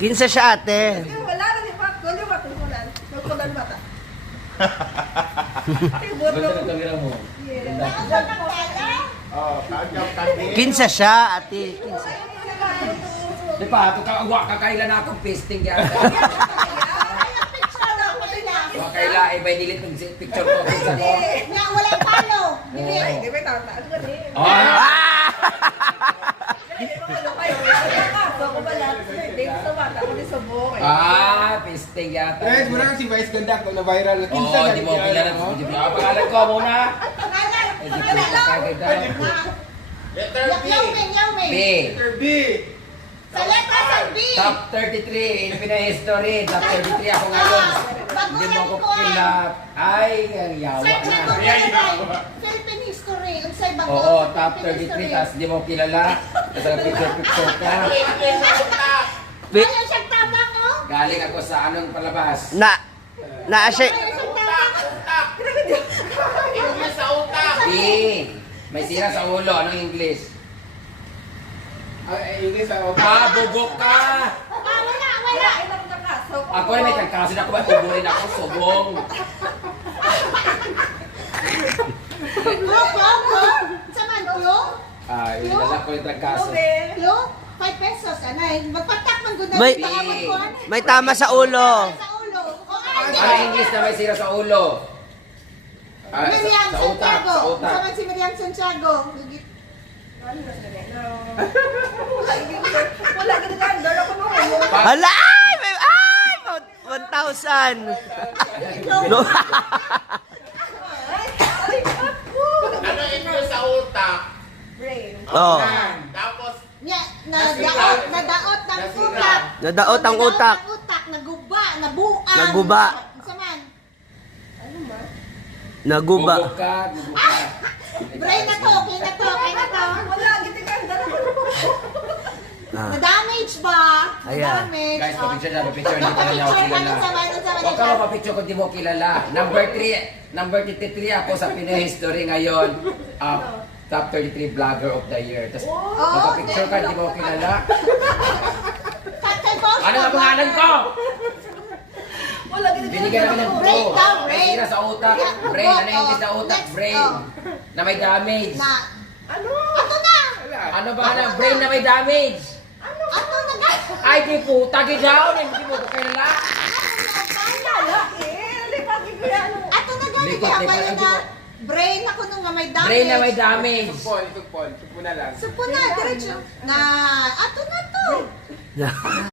15 siya ate. Wala na ni Pat. Kundi ba tungkulan? Tungkulan bata. Ganda ng kamera mo. Oh, kagam 15 siya ate. 15. Di pa, ito kakailan akong pasting yan. Kaila, iba'y nilit ng picture ko. Pizza ko. Nga, wala yung palo. Ay, di ba tataas ko ni? Ah! Pasting yata. Guys, muna si Vice ganda ko na viral. Oo, di mo kilala. Di mo pangalan ko muna. Letter B. B. Letter B. Sa letra sa B. Top 33 in Pinoy history. Top 33 ako ngayon. Hindi mo ako kilap. Ay, ang yawa Search na. ako kaya Philippine history. Unsay bago? Oo, top 33. Tapos di mo kilala. Tapos picture ka. Ayaw siyang tama ko. Galing ako sa anong palabas. Na siya. Ayaw siyang tama. English sa utak. B. May sira sa ulo. Anong English? English sa utak. Ah, bubok ka! Wala. Ako na may kagkaso na ako. Uburin ako. Subong. Go. Saman, go. Ah, ilala ko yung kagkaso. Go. 5 pesos. Anay, magpatak man gud na May- pahamon ko. May tama sa ulo. Sa ulo. O Ano English na may sira sa ulo? Ah, Miriam sa utak. Santiago. Sa utak. Saman si Miriam Santiago. Wala ka na ganda ako mo. Hala! Ay! 1,000! No. Ano English sa utak? Brain. Oh. Yan. Tapos, Nadaot ng utak. Nadaot ang utak. Nadaot ng utak. Naguba. Nabuang. Naguba. Saman. Naguba. Bubok ka. Bubok ka. Brain na to. Kaya na to. Wala ka na ganda ako. Ah. Na-damage ba? Ayan. Na-damage. Guys, papicture na. Papicture. Hindi ka na niya ako Papicture ka kilala. nun, saman. Huwag ka mapapicture kung di mo kilala. Number 33 ako sa Pinoy history ngayon. Top 33 vlogger of the year. Tapos, mapapicture ka, di mo kilala. Captain Boss. Ano ang pangalan ko? Wala ka na Binigyan namin ng Brain bro. daw, May brain. sira sa utak. Brain. Ano yung sa utak? Next, Brain. Na may damage. Na. Ano? Ano na? Ano ba na? Brain na may damage. Ano na? Ay, di puta, gidaw. Hindi mo ko kilala. Ato na gani Likot, kaya likot, kayo hindi na mo- brain ako nung nga may damage. Brain na may damage. Itong Paul na lang. Supo na, diretso. Na, ato na to.